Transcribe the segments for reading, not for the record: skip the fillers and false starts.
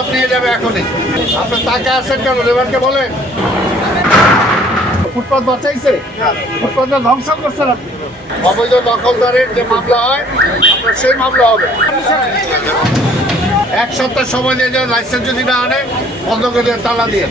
সব নিয়ে যাবে এখনই। আপনার টাকা আছেন কেন? লেবারকে বলেন ফুটপাত বাঁচাইছে, ফুটপাতটা ধ্বংস করছেন আপনি। অবৈধ দখলদারের যে মামলা হয় আপনার সেই মামলা হবে। 1 সপ্তাহ সময় নিয়ে যান, লাইসেন্স যদি না আনে বন্ধ করে দেন, তালা দিয়ে।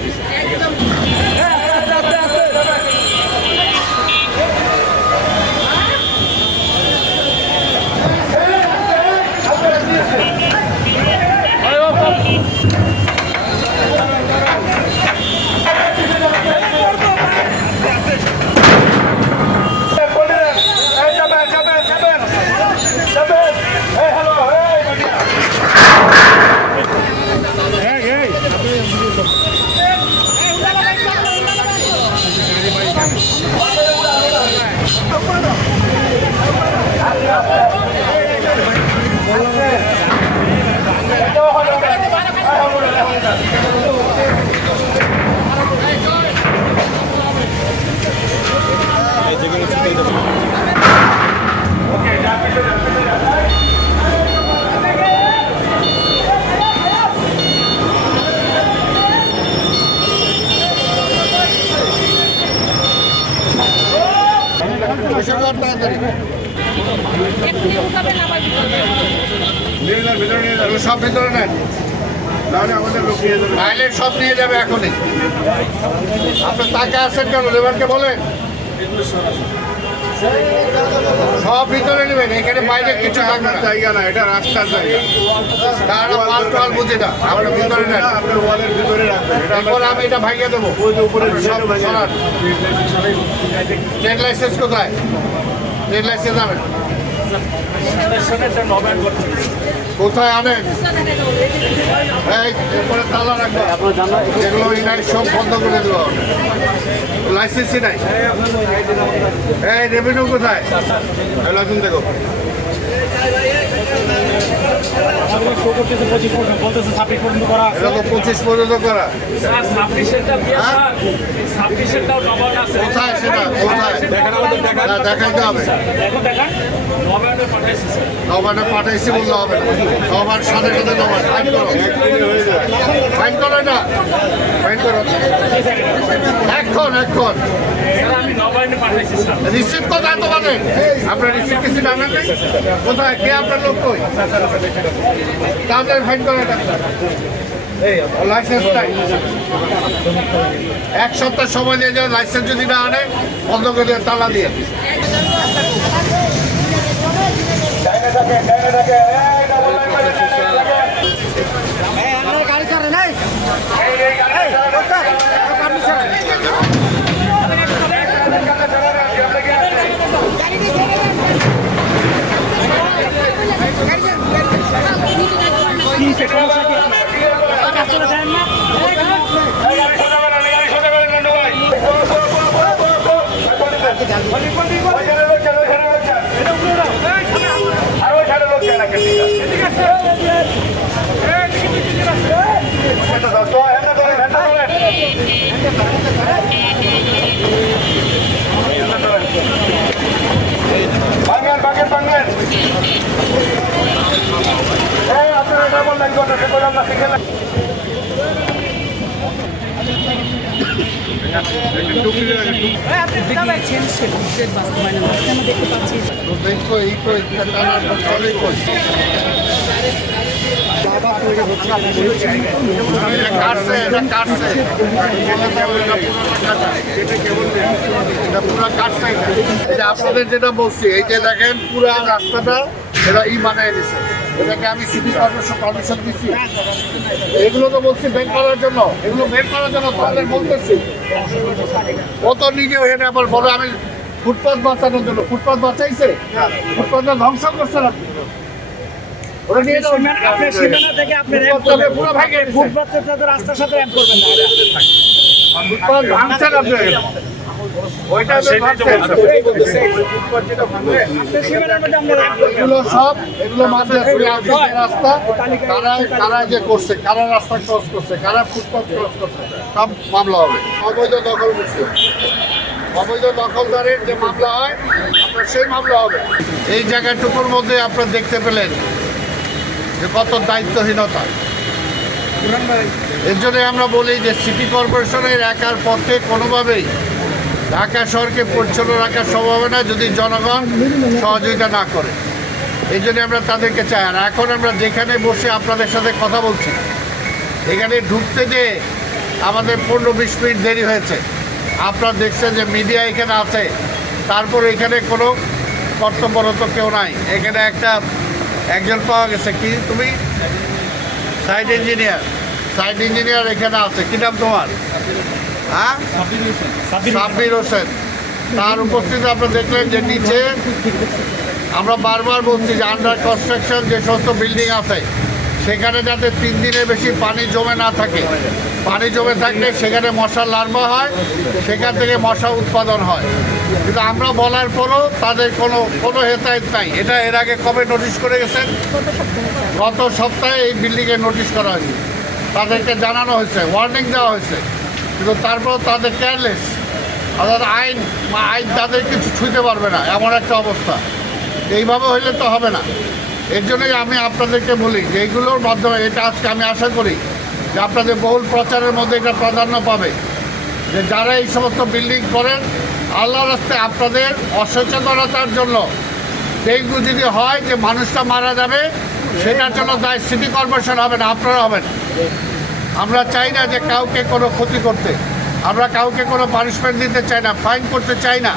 সব ভিতরে নেন, আমাদের সব নিয়ে যাবে এখনই। আপনার টাকা আছেন কেন? লেবারকে বলেন সব ভিতরে নেবেন, এখানে বাইরে কিছু থাকবে না। জায়গা না, এটা রাস্তার জায়গা। তারা পাল টাল বুঝে না, আপনার ভিতরে নেন। আপনার ওয়ালের ভিতরে রাখবেন। এরপর আমি এটা ভাঙিয়ে দেবো। ট্রেড লাইসেন্স কোথায়? ট্রেড লাইসেন্স আনেন কোথায়? আনেন। এরপরে তালা রাখবে, এগুলো ইনার সব বন্ধ করে দেওয়া হবে। লাইসেন্সই নাই। এই রেভিনিউ কোথায়? লাইসেন্স দেখো। এটা তো 25 পর্যন্ত করা। কোথায় সেটা? কোথায় দেখাইতে হবে? নবান্নে পাঠাইছি বললে হবে। নবার সাথে সাথে নবার ফাইন করো। ফাইন করো না, ফাইন করো এখন। রিসিপ্ট কোথায় তোমাদের? আপনার রিসিপ্ট কিছু জানেন নেই? কোথায়? কে আপনার লোক? কই তাদের ফাইন করে লাইসেন্স নাই। 1 সপ্তাহ সময় নিয়ে যান, লাইসেন্স যদি না আনে বন্ধ করে দেন, তালা দিয়ে। আপনাদের যেটা বলছি, এই যে দেখেন পুরা রাস্তাটা এরা বানায় দিচ্ছে। এটাকে আমি সিটি কর্পোরেশন পারমিশন দিচ্ছি। এগুলো তো বলছি বের করার জন্য, এগুলো বের করার জন্য তাদের বলতেছি। ও তো নিজে এখানে আবার বলে আমি ফুটপাত বাঁচানোর জন্য। ফুটপাত বাঁচাইছে, ফুটপাতটা ধ্বংস করছেন আপনি। ওরা নিয়ে আপনার সীমানা থেকে আপনার পুরো ভাগে ফুটপাতটা তো রাস্তার সাথে র্যাম্প করবেন না। ফুটপাত ভাঙছেন আপনি। ওইটা এগুলো সব এগুলো রাস্তা কারা যে করছে, কারা রাস্তা ক্রস করছে, কারা ফুটপাত ক্রস করছে, সব মামলা হবে। অবৈধ দখল করছে, অবৈধ দখলদারের যে মামলা হয় আপনার সেই মামলা হবে। এই জায়গাটুকুর মধ্যে আপনারা দেখতে পেলেন যে কত দায়িত্বহীনতা। এর জন্য আমরা বলি যে সিটি কর্পোরেশনের একার পথে কোনোভাবেই ঢাকা শহরকে পরিচ্ছন্ন রাখা সম্ভব হবে না যদি জনগণ সহযোগিতা না করে। এই জন্য আমরা তাদেরকে চাই। আর এখন আমরা যেখানে বসে আপনাদের সাথে কথা বলছি, এখানে ঢুকতে যে আমাদের 15-20 মিনিট দেরি হয়েছে। আপনারা দেখছেন যে মিডিয়া এখানে আছে, তারপর এখানে কোনো কর্তব্যরত কেউ নাই। এখানে একজন পাওয়া গেছে। কি তুমি? সাইট ইঞ্জিনিয়ার এখানে আছে। কি নাম তোমার? হ্যাঁ, সাব্বির হোসেন। তার উপস্থিতি আপনারা দেখলেন যে নিচে আমরা বারবার বলছি যে আন্ডার কনস্ট্রাকশন যে সমস্ত বিল্ডিং আছে সেখানে যাতে 3 দিনের বেশি পানি জমে না থাকে। পানি জমে থাকলে সেখানে মশার লার্ভা হয়, সেখান থেকে মশা উৎপাদন হয়। কিন্তু আমরা বলার পরও তাদের কোনো হেতায়েত নাই। এটা এর আগে কবে নোটিশ করে গেছেন? গত সপ্তাহে এই বিল্ডিংয়ে নোটিশ করা হয়েছে, তাদেরকে জানানো হয়েছে, ওয়ার্নিং দেওয়া হয়েছে, কিন্তু তারপর তাদের কেয়ারলেস। অর্থাৎ আইন তাদের কিছু ছুঁতে পারবে না, এমন একটা অবস্থা। এইভাবে হইলে তো হবে না। এর জন্যই আমি আপনাদেরকে বলি যে এইগুলোর মাধ্যমে এটা আজকে আমি আশা করি যে আপনাদের বহুল প্রচারের মধ্যে এটা প্রাধান্য পাবে, যে যারা এই সমস্ত বিল্ডিং করেন আল্লাহর রাস্তায় আপনাদের অসচেতনতার জন্য ডেঙ্গু যদি হয় যে মানুষটা মারা যাবে, সেটার জন্য দায় সিটি কর্পোরেশন হবে না, আপনারা হবেন। আমরা চাই না যে কাউকে কোনো ক্ষতি করতে, আমরা কাউকে কোনো পানিশমেন্ট দিতে চাই না, ফাইন করতে চাই না।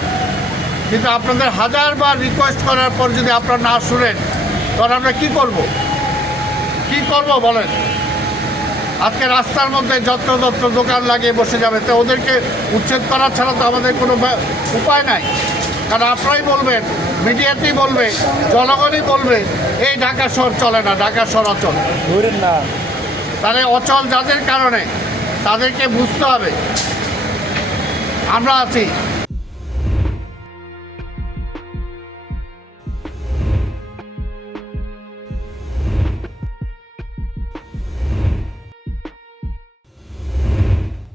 কিন্তু আপনাদের হাজারবার রিকোয়েস্ট করার পর যদি আপনারা না শুনেন, তখন আমরা কী করব বলেন? আজকে রাস্তার মধ্যে যত্র দোকান লাগিয়ে বসে যাবে, তো ওদেরকে উচ্ছেদ করা ছাড়া তো আমাদের কোনো উপায় নাই। কারণ আপনারাই বলবেন, মিডিয়াতেই বলবে, জনগণই বলবে এই ঢাকা শহর চলে না, ঢাকা শহর অচল। তাহলে অচল যাদের কারণে তাদেরকে বুঝতে হবে আমরা আছি।